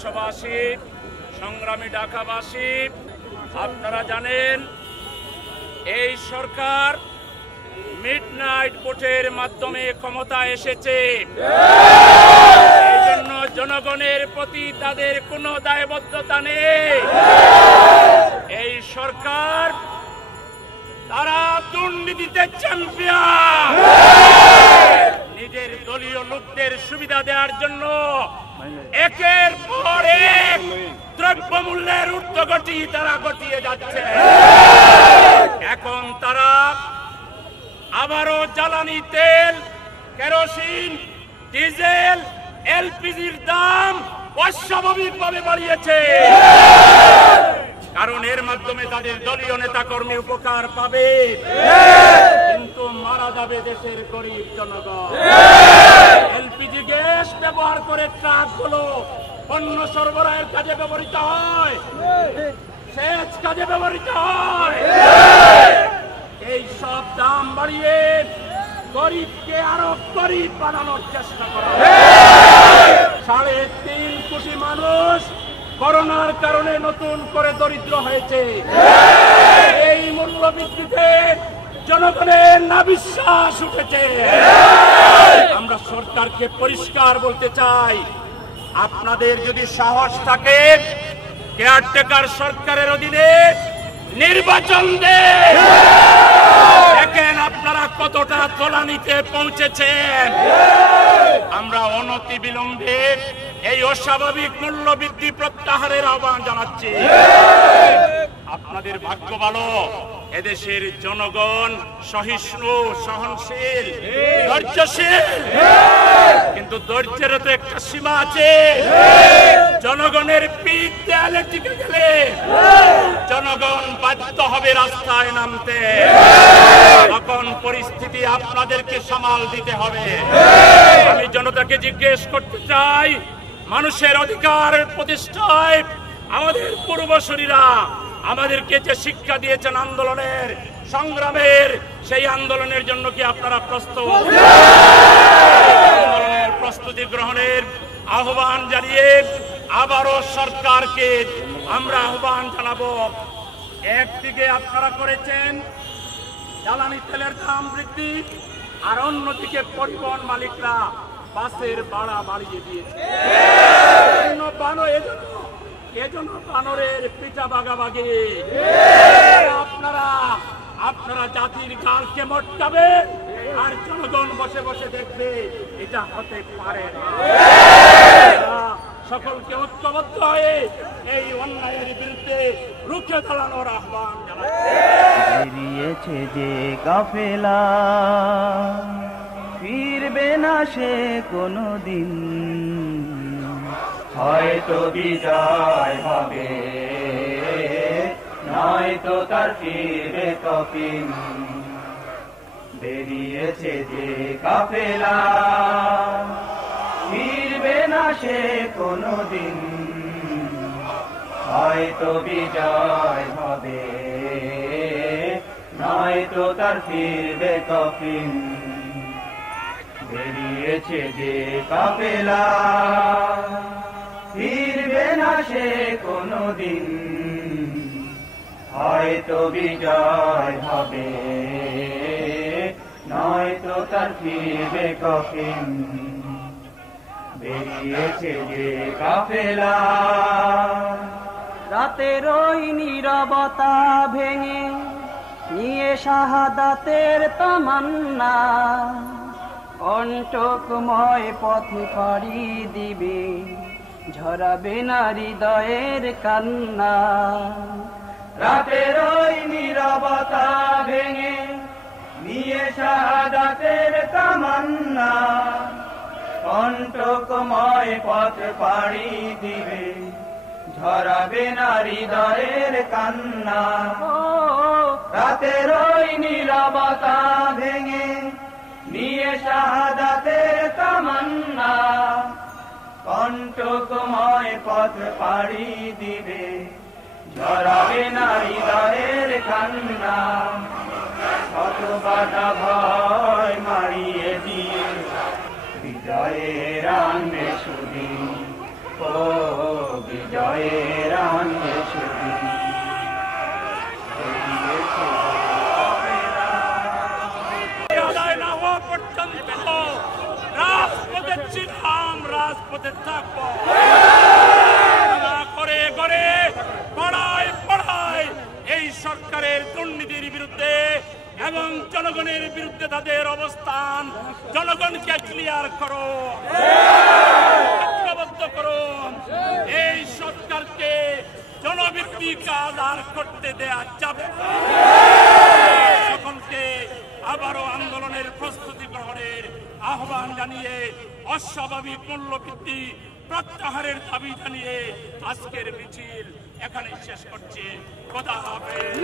দেশবাসী, সংগ্রামী ঢাকাবাসী, আপনারা জানেন এই সরকার মিডনাইট ভোটের মাধ্যমে ক্ষমতায় এসেছে। এই জন্য জনগণের প্রতি তাদের কোনো দায়বদ্ধতা নেই। এই সরকার তারা দুর্নীতিতে চ্যাম্পিয়ন। নিজের দলীয় লোকদের সুবিধা দেওয়ার জন্য একের পর এক দ্রব্যমূল্যের ঊর্ধ্বগতি তারা ঘটিয়ে যাচ্ছে। এখন তারা আবারও জ্বালানি তেল, কেরোসিন, ডিজেল, এলপিজির দাম অস্বাভাবিকভাবে বাড়িয়েছে। কারণ এর মাধ্যমে তাদের দলীয় নেতা কর্মী উপকার পাবে, কিন্তু মারা যাবে দেশের গরিব জনগণ। এলপিজি গ্যাস ব্যবহার করে ট্রাকগুলো পণ্য সরবরাহের কাজে ব্যবহৃত হয়, সেচ কাজে ব্যবহৃত হয়। এই সব দাম বাড়িয়ে গরিবকে আরো গরিব বানানোর চেষ্টা করা। 3.5 কোটি মানুষ করোনার কারণে নতুন করে দরিদ্র হয়েছে। এই মূল্য বৃদ্ধিতে জনগণের নাবিশ্বাস উঠেছে। আমরা সরকারকে পরিষ্কার বলতে চাই, আপনাদের যদি সাহস থাকে কেয়ারটেকার সরকারের অধীনে নির্বাচন দেন। দেখেন আপনারা কতটা তলানিতে পৌঁছেছেন। আমরা অনতি বিলম্বে এই অস্বাভাবিক মূল্য বৃদ্ধি প্রত্যাহারের আহ্বান জানাচ্ছি। আপনাদের ভাগ্য ভালো, এদেশের জনগণ সহিষ্ণু, সহনশীল, ধৈর্যশীল। কিন্তু ধৈর্যের তো একটা সীমা আছে। জনগণের পিঠ দেয়ালে টিকে গেলে জনগণ বাধ্য হবে রাস্তায় নামতে। তখন পরিস্থিতি আপনাদেরকে সামাল দিতে হবে। আমি জনতাকে জিজ্ঞেস করতে চাই, মানুষের অধিকার প্রতিষ্ঠায় আমাদের পূর্বসূরীরা আমাদেরকে যে শিক্ষা দিয়েছেন আন্দোলনের, সংগ্রামের, সেই আন্দোলনের জন্য কি আপনারা প্রস্তুত? আন্দোলনের প্রস্তুতি গ্রহণের আহ্বান জানিয়ে আবারও সরকারকে আমরা আহ্বান জানাবো। একদিকে আপনারা করেছেন জ্বালানি তেলের দাম বৃদ্ধি, আর অন্যদিকে পরিবহন মালিকরা বাসের ভাড়া বাড়িয়ে দিয়েছে। এজন্য বানরের পিঠা ভাগাভাগি। আপনারা জাতির গালকে মটকাবেন আর জনগণ বসে বসে দেখবে। এটা হতে পারে না। সকলকে ঐক্যবদ্ধ হয়ে এই অন্যায়ের বিরুদ্ধে রুখে দাঁড়ানোর আহ্বান জানাচ্ছি। বেরিয়েছে যে কাফেলা, ফিরবে না সে কোনদিন। হয়তো বিজয় হবে, নয়তো তার ফিরবে কফিন। বেরিয়েছে যে কাফেলা, ফিরবে না সে কোনদিন। হয়তো বিজয় হবে, নয়তো তার ফিরবে কফিন। বেরিয়েছে যে কাফেলা, ফিরবে না সে কোনদিন। হয়তো বিজয় হবে, নয়তো তার ফিরবে কফিন। বেরিয়েছে যে কাফেলা, রাতের ওই নীরবতা ভেঙে নিয়ে শাহাদাতের তামান্না। কণ্টকময় পথে পাড়ি দিবে, ঝরাবে না হৃদয়ের কান্না। রাতের ওই নীরবতা ভেঙে নিয়ে শাহাদাতের তামান্না। কণ্টকময় পথ পাড়ি দিবে, ঝরাবে না হৃদয়ের কান্না। রাতের ওই নীরবতা ভেঙে নিয়ে শাহাদাতের তামান্না। কণ্টকময় পথ পাড়ি দিবে, ঝরাবে না হৃদয়ের কান্না। শত বাধা ভয় মারিয়ে দিয়ে বিজয়ের আনবে সুদিন। ও বিজয়ের আনন্দ আদায় না হওয়া পর্যন্ত রাজপথে ছিলাম, রাজপথে থাকবো। করে করে পড়ায় পড়ায় এই সরকারের দুর্নীতির বিরুদ্ধে এবং জনগণের বিরুদ্ধে তাদের অবস্থান জনগণকে ক্লিয়ার করো, ঐক্যবদ্ধ করো। এই সরকারকে জনভিত্তিক কাজ আর করতে দেয়া যাবে না। সকলকে আবারও আন্দোলনের প্রস্তুতি গ্রহণের আহ্বান জানিয়ে অস্বাভাবিক মূল্যবৃদ্ধি প্রত্যাহারের দাবি জানিয়ে আজকের মিছিল এখানে শেষ করছে। খোদা হাফেজ।